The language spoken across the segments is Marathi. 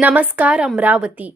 नमस्कार अमरावती।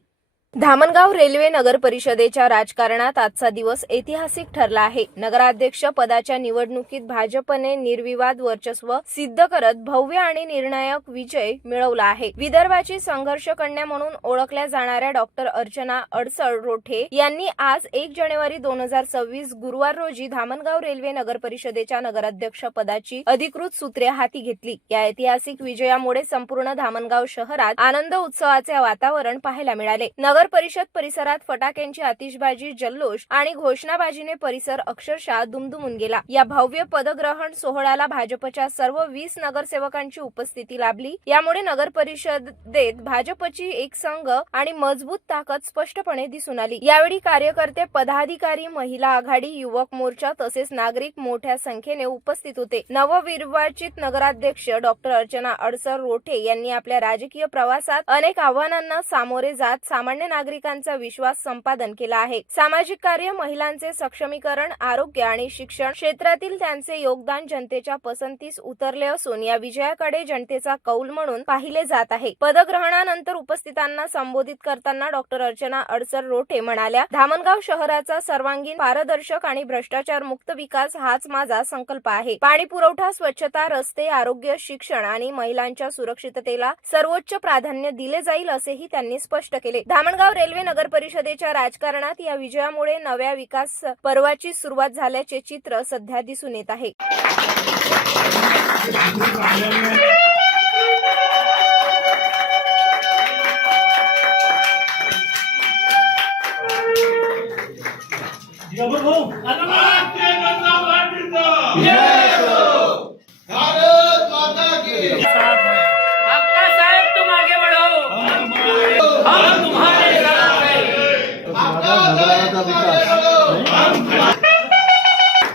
धामणगाव रेल्वे नगर परिषदेच्या राजकारणात आजचा दिवस ऐतिहासिक ठरला आहे। नगराध्यक्ष पदाच्या निवडणुकीत भाजपने निर्विवाद वर्चस्व सिद्ध करत भव्य आणि निर्णायक विजय मिळवला आहे। विदर्भाची संघर्ष कन्या म्हणून ओळखल्या जाणाऱ्या डॉक्टर अर्चना अडसळ रोठे यांनी आज 1 जानेवारी 2026 गुरुवार रोजी धामणगाव रेल्वे नगर परिषदेच्या नगराध्यक्ष पदाची अधिकृत सूत्रे हाती घेतली। या ऐतिहासिक विजयामुळे संपूर्ण धामणगाव शहरात आनंद उत्सवाचे वातावरण पाहायला मिळाले। नगर परिषद परिसरात फटाक्यांची आतिषबाजी, जल्लोष आणि घोषणाबाजीने परिसर अक्षरशः दुमदुमून गेला। या भव्य पदग्रहण सोहळ्याला भाजपच्या सर्व 20 नगरसेवकांची उपस्थिती लाभली। यामुळे नगर परिषदेत भाजपची एकसंघ आणि मजबूत ताकद स्पष्टपणे दिसून आली। यावेळी कार्यकर्ते, पदाधिकारी, महिला आघाडी, युवक मोर्चा तसेच नागरिक मोठ्या संख्येने उपस्थित होते। नवनिर्वाचित नगराध्यक्ष डॉक्टर अर्चना अडसळ रोठे यांनी आपल्या राजकीय प्रवासात अनेक आव्हानांना सामोरे जात सामान्य नागरिकांचा विश्वास संपादन केला आहे। सामाजिक कार्य, महिलांचे सक्षमीकरण, आरोग्य आणि शिक्षण क्षेत्रातील त्यांचे योगदान जनतेच्या पसंतीस उतरले असून या विजयाकडे जनतेचा कौल म्हणून पाहिले जात आहे। पदग्रहणानंतर उपस्थितांना संबोधित करताना डॉक्टर अर्चना अडसळ रोठे म्हणाल्या, धामणगाव शहराचा सर्वांगीण, पारदर्शक आणि भ्रष्टाचार मुक्त विकास हाच माझा संकल्प आहे। पाणी पुरवठा, स्वच्छता, रस्ते, आरोग्य, शिक्षण आणि महिलांच्या सुरक्षिततेला सर्वोच्च प्राधान्य दिले जाईल असेही त्यांनी स्पष्ट केले। धामणगाव रेल्वे नगर परिषदेच्या राजकारणात या विजयामुळे नव्या विकास पर्वाची सुरुवात झाल्याचे चित्र सध्या दिसून येत आहे। विकास